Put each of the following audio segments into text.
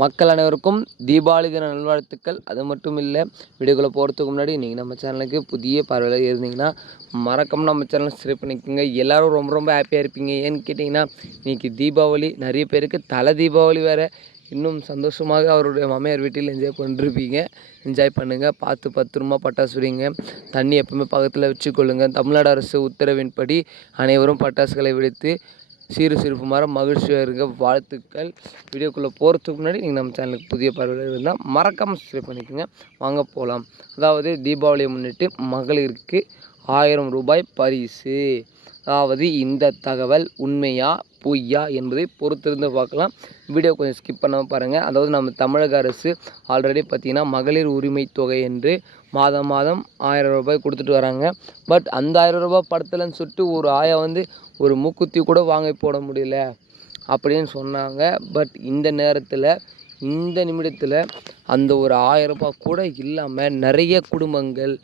மக்கள் அனைவருக்கும் தீபாவளி தின நல்வாழ்த்துக்கள். அது மட்டும் இல்லை வீடியோக்குள்ளே போகிறதுக்கு முன்னாடி நீங்கள் நம்ம சேனலுக்கு புதிய பார்வையில் இருந்தீங்கன்னா மறக்காம நம்ம சேனலை சப்ஸ்கிரைப் பண்ணிக்கோங்க. எல்லோரும் ரொம்ப ரொம்ப ஹாப்பியாக இருப்பீங்க. ஏன்னு கேட்டிங்கன்னா இன்றைக்கி தீபாவளி நிறைய பேருக்கு தலை தீபாவளி வேறு. இன்னும் சந்தோஷமாக அவருடைய மாமியார் வீட்டில் என்ஜாய் பண்ணிருப்பீங்க. என்ஜாய் பண்ணுங்கள் பார்த்து பத்திரமா பட்டாசு விடுங்க தண்ணி எப்பவுமே பக்கத்தில் வச்சுக்கொள்ளுங்கள் தமிழ்நாடு அரசு உத்தரவின்படி அனைவரும் பட்டாசுகளை வெடித்து சீரு சிறப்புமாற மகிழ்ச்சியாக இருங்க. வாழ்த்துக்கள். வீடியோக்குள்ளே போகிறதுக்கு முன்னாடி நீங்கள் நம்ம சேனலுக்கு புதிய பார்வையில் இருந்தால் மறக்காமல் சப்ஸ்கிரைப் பண்ணிக்கோங்க. வாங்க போகலாம் அதாவது தீபாவளியை முன்னிட்டு மகளிருக்கு ஆயிரம் ரூபாய் பரிசு. அதாவது இந்த தகவல் உண்மையா பொய்யா என்பதை பொறுத்திருந்து பார்க்கலாம். வீடியோ கொஞ்சம் ஸ்கிப் பண்ணாமல் பாருங்கள் அதாவது நம்ம தமிழக அரசு ஆல்ரெடி பார்த்திங்கன்னா மகளிர் உரிமை தொகை என்று மாதம் மாதம் ஆயிரம் ரூபாய் கொடுத்துட்டு வராங்க. பட் அந்த ஆயிரம் ரூபாய் படத்துலன்னு சொல்லிட்டு ஒரு ஆயா வந்து ஒரு மூக்குத்தி கூட வாங்கி போட முடியல அப்படின்னு சொன்னாங்க. பட் இந்த நேரத்தில் இந்த நிமிடத்தில் அந்த ஒரு ஆயிரம் ரூபாய் கூட இல்லாமல் நிறைய குடும்பங்கள்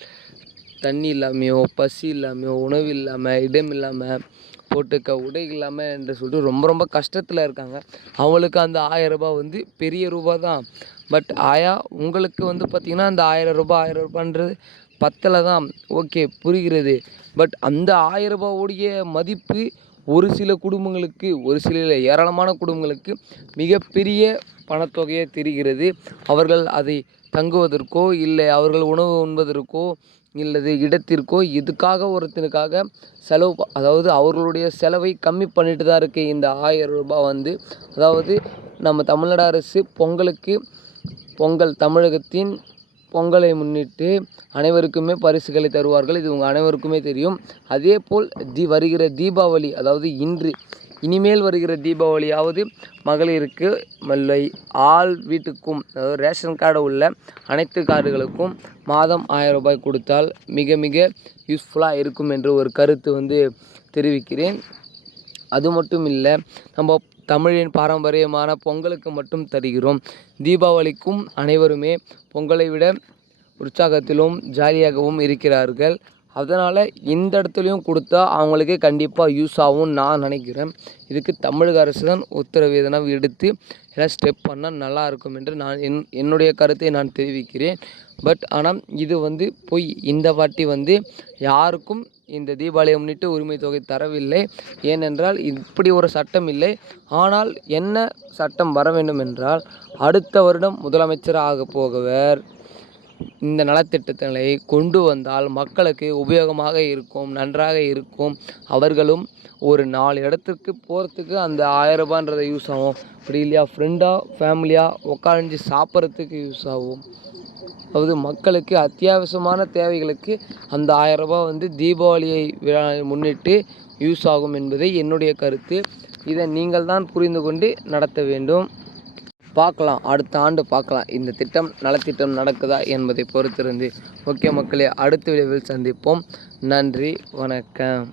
தண்ணி இல்லாமையோ பசி இல்லாமையோ உணவு இல்லாமல் இடம் இல்லாமல் போட்டுக்க உடை இல்லாமல் என்று சொல்லிட்டு ரொம்ப ரொம்ப கஷ்டத்தில் இருக்காங்க. அவங்களுக்கு அந்த ஆயிரம் ரூபாய் வந்து பெரிய ரூபா தான். பட் ஆயா உங்களுக்கு வந்து பார்த்திங்கன்னா அந்த ஆயிரம் ரூபாய் ஆயிரம் ரூபான்றது பத்தில் தான். ஓகே புரிகிறது. பட் அந்த ஆயிரம் ரூபாவுடைய மதிப்பு ஒரு சில குடும்பங்களுக்கு ஒரு சில ஏராளமான குடும்பங்களுக்கு மிகப்பெரிய பணத்தொகையை தெரிகிறது. அவர்கள் அதை தங்குவதற்கோ இல்லை அவர்கள் உணவு உண்பதற்கோ இல்லது இடத்திற்கோ இதுக்காக ஒருத்தனுக்காக செலவு ப- அதாவது அவர்களுடைய செலவை கம்மி பண்ணிட்டு தான் இருக்குது இந்த ஆயிரம் ரூபாய் வந்து. அதாவது நம்ம தமிழ்நாடு அரசு பொங்கலுக்கு பொங்கல் தமிழகத்தின் பொங்கலை முன்னிட்டு அனைவருக்குமே பரிசுகளை தருவார்கள். இது உங்கள் அனைவருக்குமே தெரியும். அதே போல் தி வருகிற தீபாவளி அதாவது இன்று இனிமேல் வருகிற தீபாவளியாவது மகளிருக்கு மல்லை ஆள் வீட்டுக்கும் அதாவது ரேஷன் கார்டு உள்ள அனைத்து கார்டுகளுக்கும் மாதம் ஆயிரம் ரூபாய் கொடுத்தால் மிக மிக யூஸ்ஃபுல்லாக இருக்கும் என்று ஒரு கருத்து வந்து தெரிவிக்கிறேன். அது மட்டும் இல்லை நம்ம தமிழின் பாரம்பரியமான பொங்கலுக்கு மட்டும் தருகிறோம். தீபாவளிக்கும் அனைவருமே பொங்கலை விட உற்சாகத்திலும் ஜாலியாகவும் இருக்கிறார்கள். அதனால் இந்த இடத்துலையும் கொடுத்தா அவங்களுக்கு கண்டிப்பாக யூஸ் ஆகும்னு நான் நினைக்கிறேன். இதுக்கு தமிழக அரசு தான் உத்தரவு எதனா எடுத்து எல்லாம் ஸ்டெப் பண்ணால் நல்லா இருக்கும் என்று நான் என் என்னுடைய கருத்தை நான் தெரிவிக்கிறேன். பட் ஆனால் இது வந்து போய். இந்த வாட்டி வந்து யாருக்கும் இந்த தீபாவளியை முன்னிட்டு உரிமை தொகை தரவில்லை. ஏனென்றால் இப்படி ஒரு சட்டம் இல்லை. ஆனால் என்ன சட்டம் வர வேண்டும் என்றால் அடுத்த வருடம் முதலமைச்சராக போகவர் இந்த நலத்திட்டங்களை கொண்டு வந்தால் மக்களுக்கு உபயோகமாக இருக்கும் நன்றாக இருக்கும். அவர்களும் ஒரு நாலு இடத்துக்கு போகிறதுக்கு அந்த ஆயிரம் ரூபான்றதை யூஸ் ஆகும். அப்படி இல்லையா? ஃப்ரெண்டாக ஃபேமிலியாக உட்காந்து சாப்பிட்றதுக்கு யூஸ் ஆகும். அதாவது மக்களுக்கு அத்தியாவசியமான தேவைகளுக்கு அந்த ஆயிரம் ரூபாய் வந்து தீபாவளியை விழா முன்னிட்டு யூஸ் ஆகும் என்பதே என்னுடைய கருத்து. இதை நீங்கள் தான் புரிந்து கொண்டு நடத்த வேண்டும். பார்க்கலாம் அடுத்த ஆண்டு பார்க்கலாம். இந்த திட்டம் நலத்திட்டம் நடக்குதா என்பதை பொறுத்திருந்து ஓகே மக்களே அடுத்த விளைவில் சந்திப்போம். நன்றி வணக்கம்.